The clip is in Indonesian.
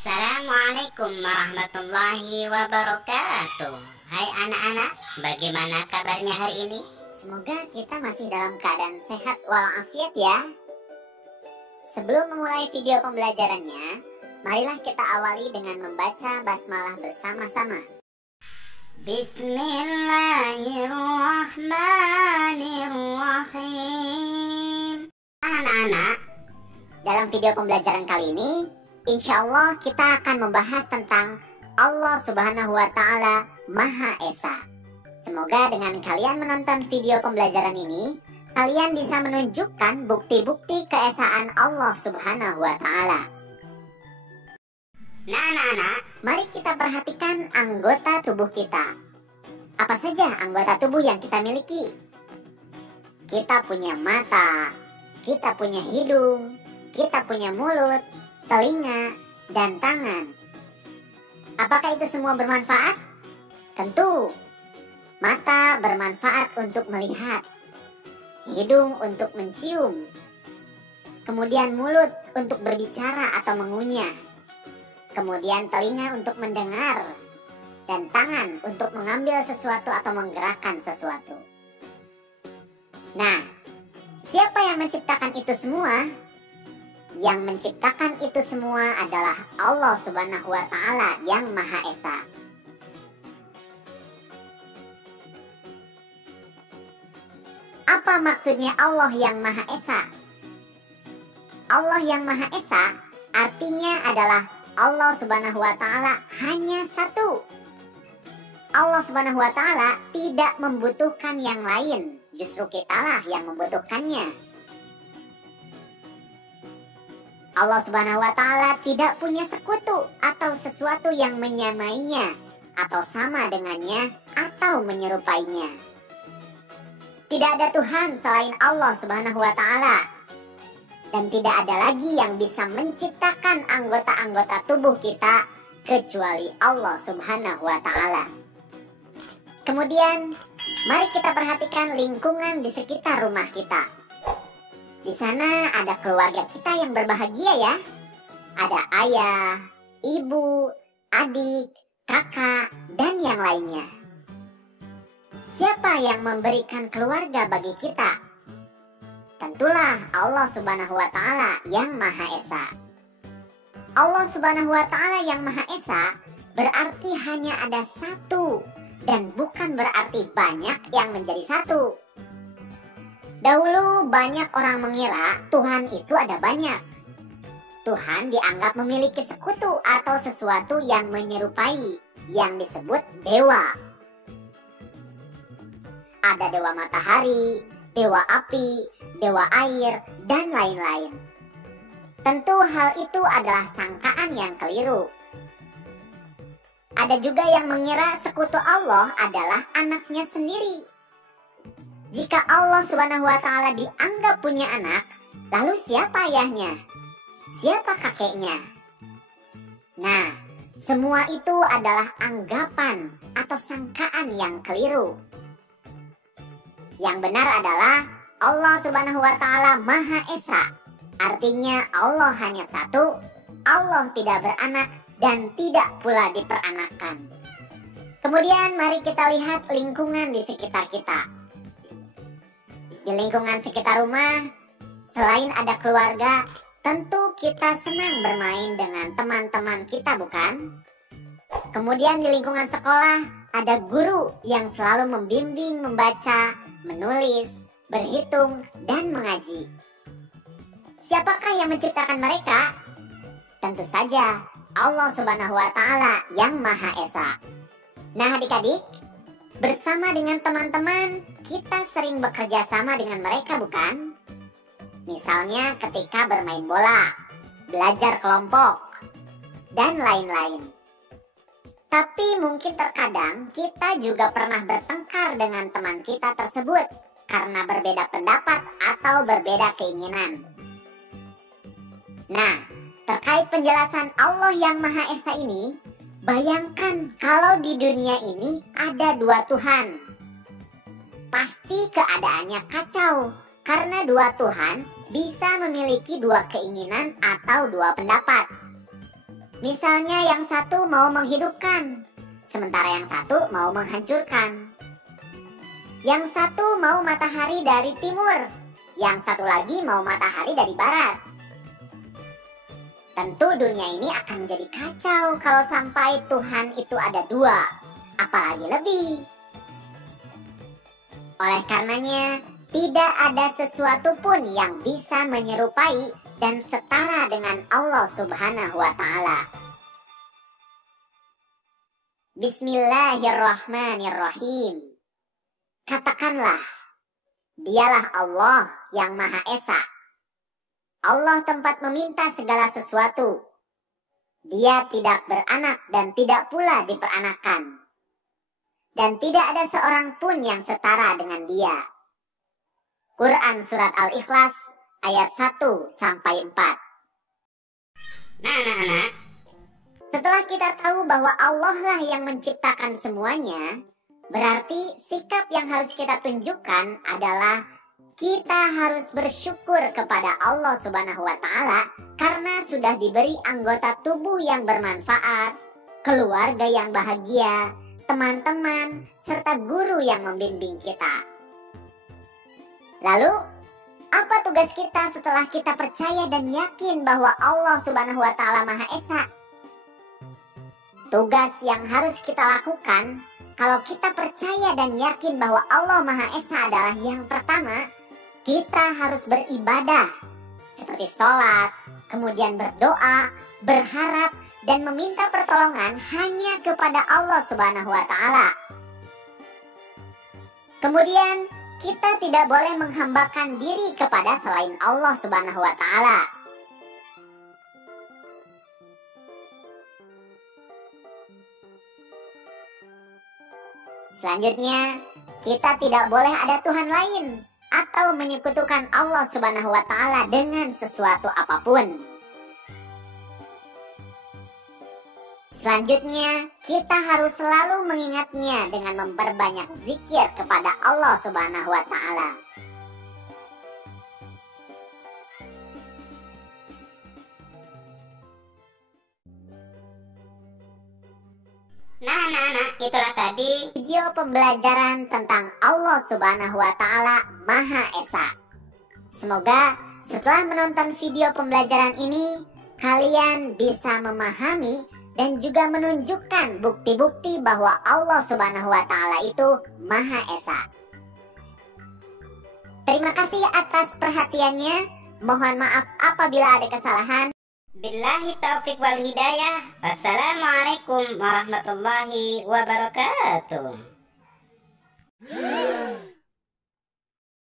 Assalamualaikum warahmatullahi wabarakatuh. Hai anak-anak, bagaimana kabarnya hari ini? Semoga kita masih dalam keadaan sehat walafiat ya. Sebelum memulai video pembelajarannya, marilah kita awali dengan membaca basmalah bersama-sama. Bismillahirrahmanirrahim. Anak-anak, dalam video pembelajaran kali ini, insya Allah kita akan membahas tentang Allah Subhanahu wa Ta'ala Maha Esa. Semoga dengan kalian menonton video pembelajaran ini, kalian bisa menunjukkan bukti-bukti keesaan Allah Subhanahu wa Ta'ala. Nah anak-anak, Mari kita perhatikan anggota tubuh kita. Apa saja anggota tubuh yang kita miliki? Kita punya mata, kita punya hidung, kita punya mulut, telinga, dan tangan. Apakah itu semua bermanfaat? Tentu. Mata bermanfaat untuk melihat, hidung untuk mencium, kemudian mulut untuk berbicara atau mengunyah, kemudian telinga untuk mendengar, dan tangan untuk mengambil sesuatu atau menggerakkan sesuatu. Nah, siapa yang menciptakan itu semua? Yang menciptakan itu semua adalah Allah Subhanahu wa Ta'ala yang Maha Esa. Apa maksudnya Allah yang Maha Esa? Allah yang Maha Esa artinya adalah Allah Subhanahu wa Ta'ala hanya satu. Allah Subhanahu wa Ta'ala tidak membutuhkan yang lain, justru kitalah yang membutuhkannya. Allah Subhanahu wa Ta'ala tidak punya sekutu atau sesuatu yang menyamainya, atau sama dengannya, atau menyerupainya. Tidak ada Tuhan selain Allah Subhanahu wa Ta'ala. Dan tidak ada lagi yang bisa menciptakan anggota-anggota tubuh kita kecuali Allah Subhanahu wa Ta'ala. Kemudian, mari kita perhatikan lingkungan di sekitar rumah kita. Di sana ada keluarga kita yang berbahagia ya. Ada ayah, ibu, adik, kakak, dan yang lainnya. Siapa yang memberikan keluarga bagi kita? Tentulah Allah Subhanahu wa Ta'ala yang Maha Esa. Allah Subhanahu wa Ta'ala yang Maha Esa berarti hanya ada satu, dan bukan berarti banyak yang menjadi satu. Dahulu banyak orang mengira Tuhan itu ada banyak. Tuhan dianggap memiliki sekutu atau sesuatu yang menyerupai, yang disebut dewa. Ada dewa matahari, dewa api, dewa air, dan lain-lain. Tentu hal itu adalah sangkaan yang keliru. Ada juga yang mengira sekutu Allah adalah anaknya sendiri. Jika Allah Subhanahu wa Ta'ala dianggap punya anak, lalu siapa ayahnya? Siapa kakeknya? Nah, semua itu adalah anggapan atau sangkaan yang keliru. Yang benar adalah Allah Subhanahu wa Ta'ala Maha Esa. Artinya Allah hanya satu, Allah tidak beranak dan tidak pula diperanakan. Kemudian mari kita lihat lingkungan di sekitar kita. Di lingkungan sekitar rumah, selain ada keluarga, tentu kita senang bermain dengan teman-teman kita, bukan? Kemudian di lingkungan sekolah, ada guru yang selalu membimbing membaca, menulis, berhitung, dan mengaji. Siapakah yang menciptakan mereka? Tentu saja Allah Subhanahu wa Ta'ala yang Maha Esa. Nah adik-adik, bersama dengan teman-teman, kita sering bekerja sama dengan mereka, bukan? Misalnya ketika bermain bola, belajar kelompok, dan lain-lain. Tapi mungkin terkadang kita juga pernah bertengkar dengan teman kita tersebut karena berbeda pendapat atau berbeda keinginan. Nah, terkait penjelasan Allah yang Maha Esa ini, bayangkan kalau di dunia ini ada dua Tuhan. Pasti keadaannya kacau, karena dua Tuhan bisa memiliki dua keinginan atau dua pendapat. Misalnya yang satu mau menghidupkan, sementara yang satu mau menghancurkan. Yang satu mau matahari dari timur, yang satu lagi mau matahari dari barat. Tentu dunia ini akan menjadi kacau kalau sampai Tuhan itu ada dua, apalagi lebih. Oleh karenanya, tidak ada sesuatu pun yang bisa menyerupai dan setara dengan Allah Subhanahu wa Ta'ala. Bismillahirrahmanirrahim. Katakanlah, dialah Allah yang Maha Esa. Allah tempat meminta segala sesuatu. Dia tidak beranak dan tidak pula diperanakan. Dan tidak ada seorang pun yang setara dengan dia. Quran Surat Al-Ikhlas ayat 1-4. Nah, anak-anak, Setelah kita tahu bahwa Allah lah yang menciptakan semuanya, berarti sikap yang harus kita tunjukkan adalah kita harus bersyukur kepada Allah Subhanahu wa Ta'ala karena sudah diberi anggota tubuh yang bermanfaat, keluarga yang bahagia, teman-teman, serta guru yang membimbing kita. Lalu, apa tugas kita setelah kita percaya dan yakin bahwa Allah Subhanahu wa Ta'ala Maha Esa? Tugas yang harus kita lakukan kalau kita percaya dan yakin bahwa Allah Maha Esa adalah yang pertama, kita harus beribadah seperti sholat, kemudian berdoa, berharap, dan meminta pertolongan hanya kepada Allah Subhanahu wa Ta'ala. Kemudian, kita tidak boleh menghambakan diri kepada selain Allah Subhanahu wa Ta'ala. Selanjutnya, kita tidak boleh ada Tuhan lain atau menyekutukan Allah Subhanahu wa Ta'ala dengan sesuatu apapun. Selanjutnya, kita harus selalu mengingatnya dengan memperbanyak zikir kepada Allah Subhanahu wa Ta'ala. nah anak-anak, itulah tadi Video pembelajaran tentang Allah Subhanahu wa Ta'ala Maha Esa. Semoga setelah menonton video pembelajaran ini, kalian bisa memahami dan juga menunjukkan bukti-bukti bahwa Allah Subhanahu wa Ta'ala itu Maha Esa. Terima kasih atas perhatiannya. Mohon maaf apabila ada kesalahan. Billahi taufiq wal hidayah. Wassalamualaikum warahmatullahi wabarakatuh.